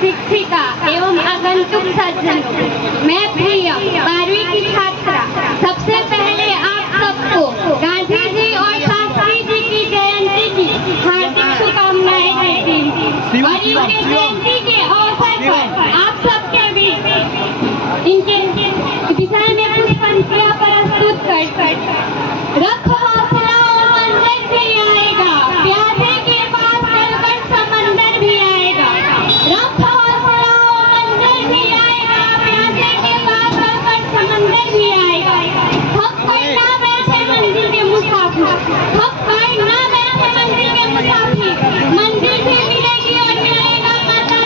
शिक्षिका एवं आगंतुक सज्जनों, मैं प्रिया 12वीं की छात्रा सबसे पहले आप सबको गांधी जी और शास्त्री जी की जयंती की हार्दिक शुभकामनाएं देती हूँ। और इनके जयंती के अवसर पर आप सबके बीच इनके विषय में कुछ पंक्तियां प्रस्तुत कर रखो हौसला मंदिर भी आएगा, प्यासे के पास चलकर समंदर भी आएगा। रखो हौसला मंदिर भी आएगा, प्यासे के पास चलकर समंदर भी आएगा। थक कर ना बैठे मंजिल के मुसाफिर, थक कर ना बैठे मंजिल के मुसाफिर, मंजिल भी मिलेगी और मिलेगा माता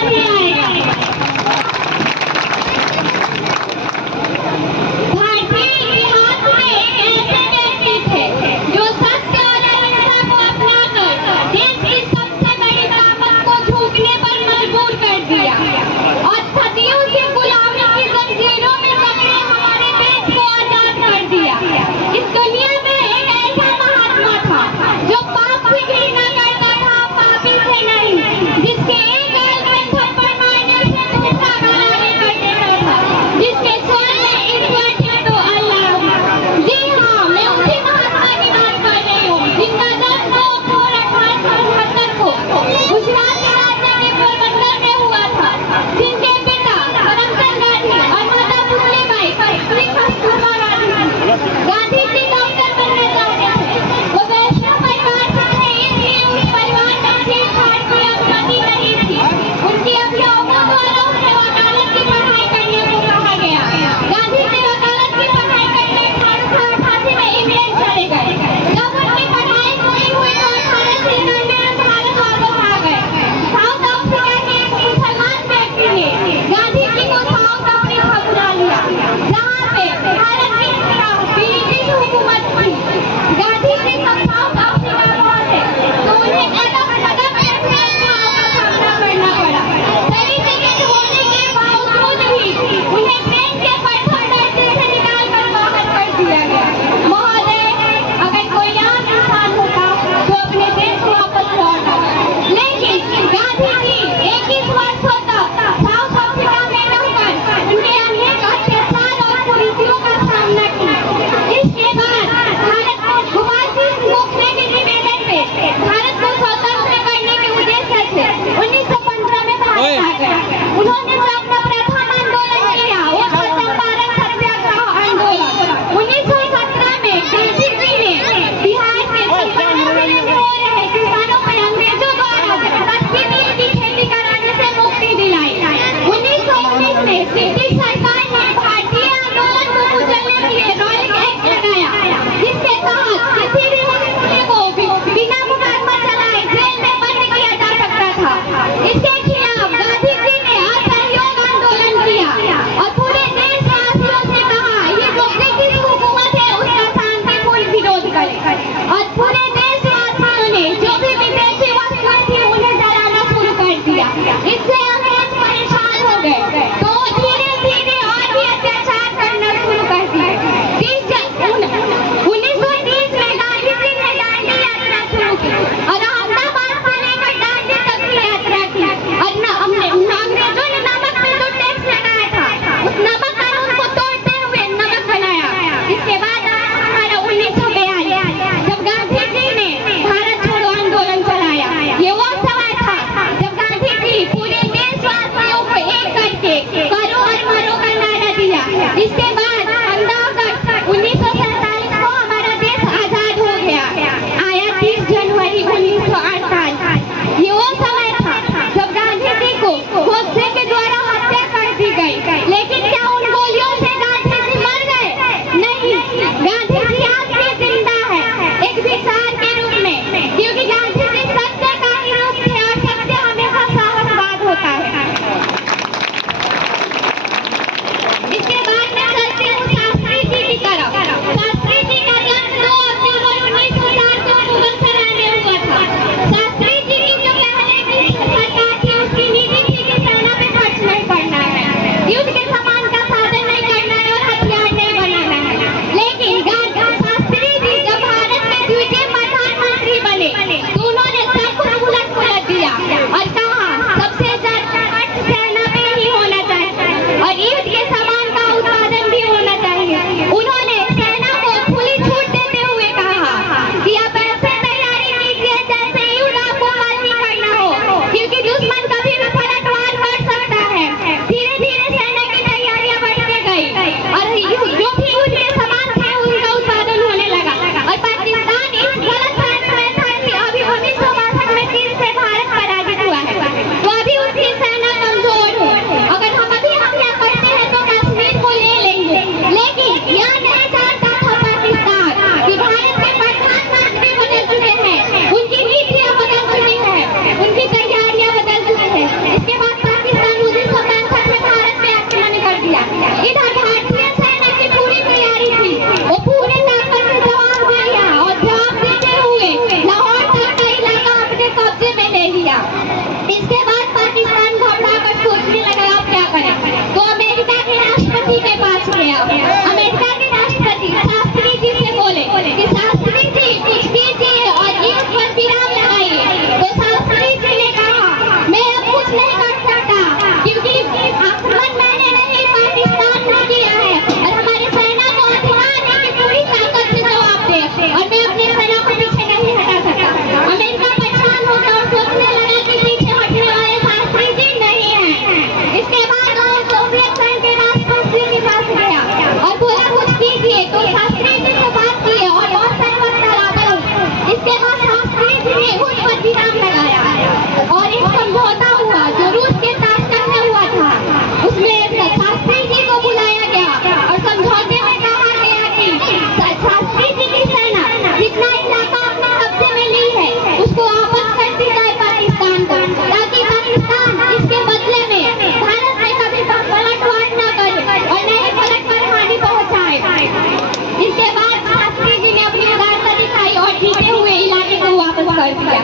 भैया।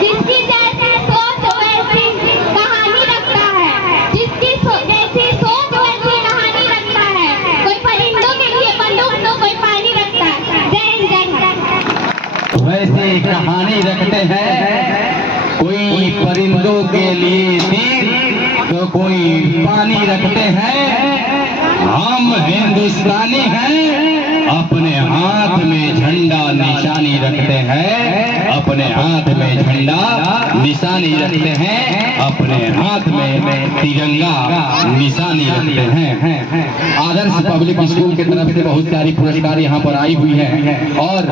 जिसकी जैसी सोच वैसी कहानी रखता है, जिसकी जैसी सोच वैसी कहानी रखता है। कोई परिंदों के लिए बंदूक तो कोई पानी रखता है। जय हिंद जय भारत। वैसे कहानी रखते हैं, कोई परिंदों के लिए तीर तो कोई पानी रखते हैं। हम हिंदुस्तानी हैं, अपने हाथ में झंडा निशानी रखते हैं, अपने हाथ में झंडा निशानी रखते हैं, अपने हाथ में तिरंगा निशानी रखते हैं। आदर्श पब्लिक स्कूल की तरफ से बहुत सारी पुरस्कार यहाँ पर आई हुई है और